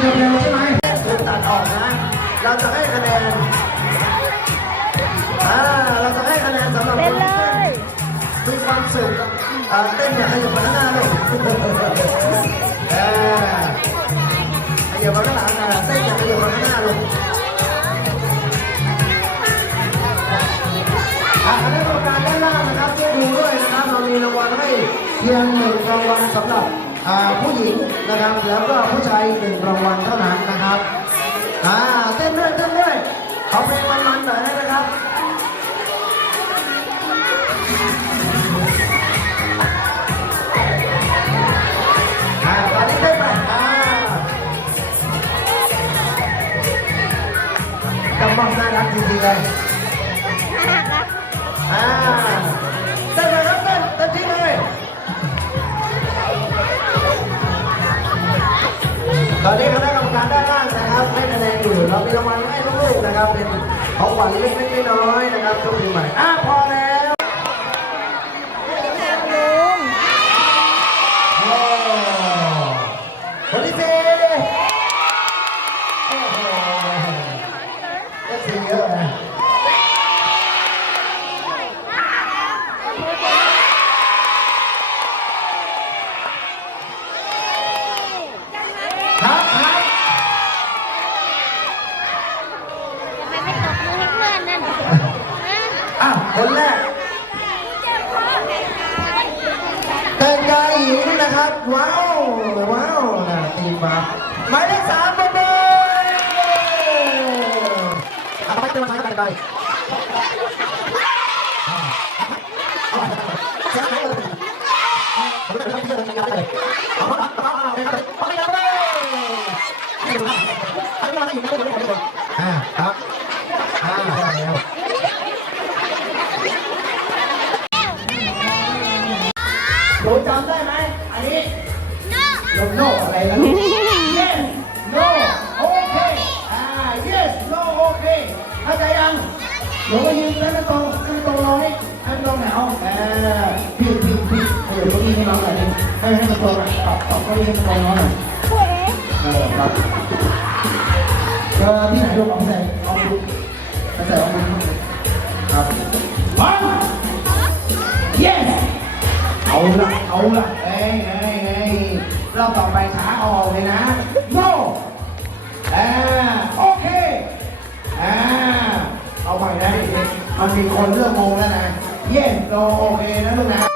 เร็วๆใช่ไหมถูกตัดออกนะ เราจะให้คะแนนอ่าเราจะให้คะแนนสำหรับคนที่เต้นมีความสุขอ่าเต้นอย่าขยับมาข้างหน้าเลยเออขยับมาข้างหลังนะเต้นอย่าขยับมาข้างหน้าลงอ่าคณะกรรมการด้านล่างนะครับช่วยดูด้วยนะครับเรามีรางวัลให้เพียงหนึ่งรางวัลสำหรับ ผู้หญิงนะครับ แล้วก็ผู้ชายหนึ่งรางวัลเท่านั้นนะครับอ่าเต้นด้วยเต้นด้วยขอเพลงมันๆหน่อยได้ไหมครับอ่าตอนนี้เต้นไปอ่าจำบ้องน่ารักจริงๆเลยอ่า ตอนนี้คณะกรรมการด้านล่างนะครับให้คะแนนอยู่เรามีรางวัลให้ลูกๆนะครับ เป็นของขวัญเล็กๆน้อยๆนะครับช่วงปีใหม่อะพอแล้วโอ้คนที่สี่โอ้โหเอฟซีเยอะนะครับครับ ทำไมไม่ตบมือให้เพื่อนนั่นฮะ อะ คนแรกแต่งกายหญิงนะครับ ว้าว ว้าวนะตีมาหมายเลขสามมาเลยเอาไปเติมมาไปไปาครับอ่าแล้ว หนูจำได้ไหมอันนี้โนโนอะไรนะลูก yes no โอเคอ่า yes no โอเคเข้าใจยังหนูก็ยืนให้มันตรงให้มันตรงร้อยให้มันตรงแถวเออพี่พี่พี่เออเก้าอี้ให้น้องหน่อยให้ให้มันตรงอะตอบตอบก้าอี้ให้มันตรงน้องหน่อยเออครับเออที่ไหนลูกเอาที่ไหนเอาลูกไปใส่เอามือครับ เอาละเอาละเอ้ยเอ้ยเอ้ยรอบต่อไปช้าออกเลยนะ no อ่าโอเคอ่าเอาใหม่นะเด็กๆมันมีคนเริ่มงงแล้วนะ เย็นโอเคนะลูกนะ